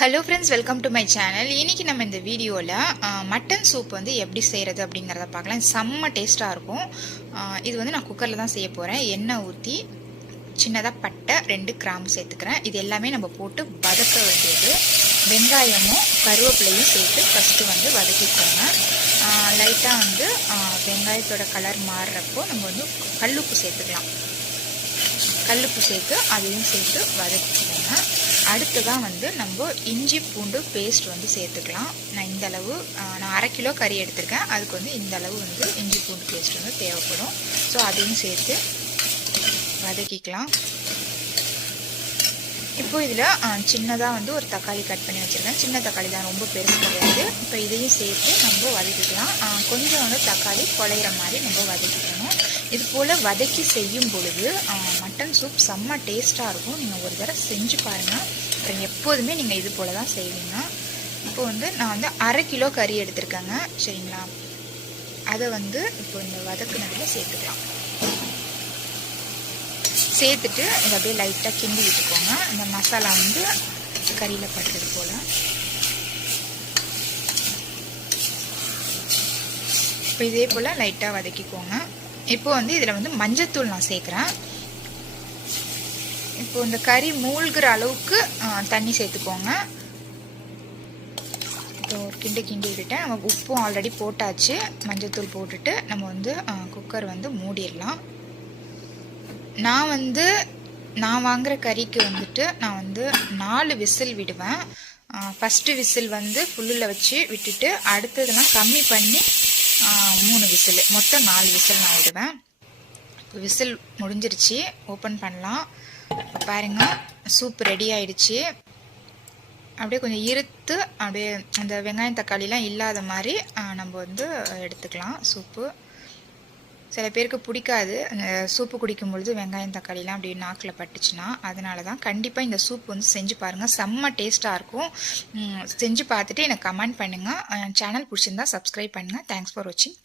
Hello friends, welcome to my channel. இன்றைக்கி நம்ம இந்த வீடியோவில் மட்டன் சூப் வந்து எப்படி செய்கிறது அப்படிங்கிறத பார்க்கலாம். செம்ம டேஸ்ட்டாக இருக்கும். இது வந்து நான் குக்கரில் தான் செய்ய போகிறேன். எண்ணெய் ஊற்றி சின்னதாக பட்டை 2 கிராம்பு சேர்த்துக்கிறேன். இது எல்லாமே நம்ம போட்டு வதக்க வேண்டியது. வெங்காயமும் கருவேப்பிலையும் சேர்த்து ஃபஸ்ட்டு வந்து வதக்கிக்கோங்க. லைட்டாக வந்து வெங்காயத்தோட கலர் மாறுறப்போ நம்ம வந்து கல்லுப்பு சேர்த்துக்கலாம். கல்லுப்பு சேர்த்து அதையும் சேர்த்து வதக்கிக்கோங்க. அடுத்ததான் வந்து நம்ம இஞ்சி பூண்டு பேஸ்ட் வந்து சேர்த்துக்கலாம். நான் இந்தளவு நான் 1/2 கிலோ கறி எடுத்திருக்கேன். அதுக்கு வந்து இந்தளவு வந்து இஞ்சி பூண்டு பேஸ்ட் வந்து தேவைப்படும். ஸோ அதையும் சேர்த்து வதக்கிக்கலாம். இப்போ இதில் சின்னதாக வந்து ஒரு தக்காளி கட் பண்ணி வச்சுருக்கேன். சின்ன தக்காளி தான், ரொம்ப பெருசு கிடையாது. இப்போ இதையும் சேர்த்து நம்ம வதக்கிக்கலாம். கொஞ்சம் வந்து தக்காளி குழையிற மாதிரி நம்ம வதக்கிக்கணும். இது போல் வதக்கி செய்யும் பொழுது மட்டன் சூப் செம்ம டேஸ்ட்டாக இருக்கும். நீங்கள் ஒரு தடவை செஞ்சு பாருங்கள். அப்புறம் எப்போதுமே நீங்கள் இது போல் தான் செய்வீங்க. இப்போ வந்து நான் வந்து 1/2 கிலோ கறி எடுத்திருக்கேங்க, சரிங்களா? அதை வந்து இப்போ இந்த வதக்குனதில் சேர்த்துக்கலாம். சேர்த்துட்டு இதை அப்படியே லைட்டாக கிண்டி விட்டுக்கோங்க. இந்த மசாலா வந்து கறியில் பட்டுறது போல். இப்போ இதே போல் லைட்டாக வதக்கிக்கோங்க. இப்போ வந்து இதில் வந்து மஞ்சத்தூள் நான் சேர்க்குறேன். இப்போ இந்த கறி மூழ்கிற அளவுக்கு தண்ணி சேர்த்துக்கோங்க. இப்போ ஒரு கிண்டி விட்டுட்டேன். நம்ம உப்பும் ஆல்ரெடி போட்டாச்சு. மஞ்சத்தூள் போட்டுட்டு நம்ம வந்து குக்கர் வந்து மூடிடலாம். நான் வாங்குகிற கறிக்கு வந்துட்டு நான் வந்து 4 விசில் விடுவேன். ஃபஸ்ட்டு விசில் வந்து ஃபுல்லில் வச்சு விட்டுட்டு அடுத்ததெல்லாம் கம்மி பண்ணி 3 விசில், மொத்தம் 4 விசில் நான் விடுவேன். இப்போ விசில் முடிஞ்சிருச்சு, ஓப்பன் பண்ணலாம். பாருங்கள், சூப் ரெடி ஆயிடுச்சு. அப்படியே கொஞ்சம் இருத்து அப்படியே அந்த வெங்காயம் தக்காளிலாம் இல்லாத மாதிரி நம்ம வந்து எடுத்துக்கலாம் சூப்பு. சில பேருக்கு பிடிக்காது சூப்பு குடிக்கும் பொழுது வெங்காயம் தக்காளிலாம் அப்படி நாக்கில் பட்டுச்சுன்னா. அதனால தான் கண்டிப்பாக இந்த சூப் வந்து செஞ்சு பாருங்கள். செம்ம டேஸ்ட்டாக இருக்கும். செஞ்சு பார்த்துட்டு எனக்கு கமெண்ட் பண்ணுங்கள். சேனல் பிடிச்சிருந்தா சப்ஸ்கிரைப் பண்ணுங்கள். தேங்க்ஸ் ஃபார் வாட்சிங்.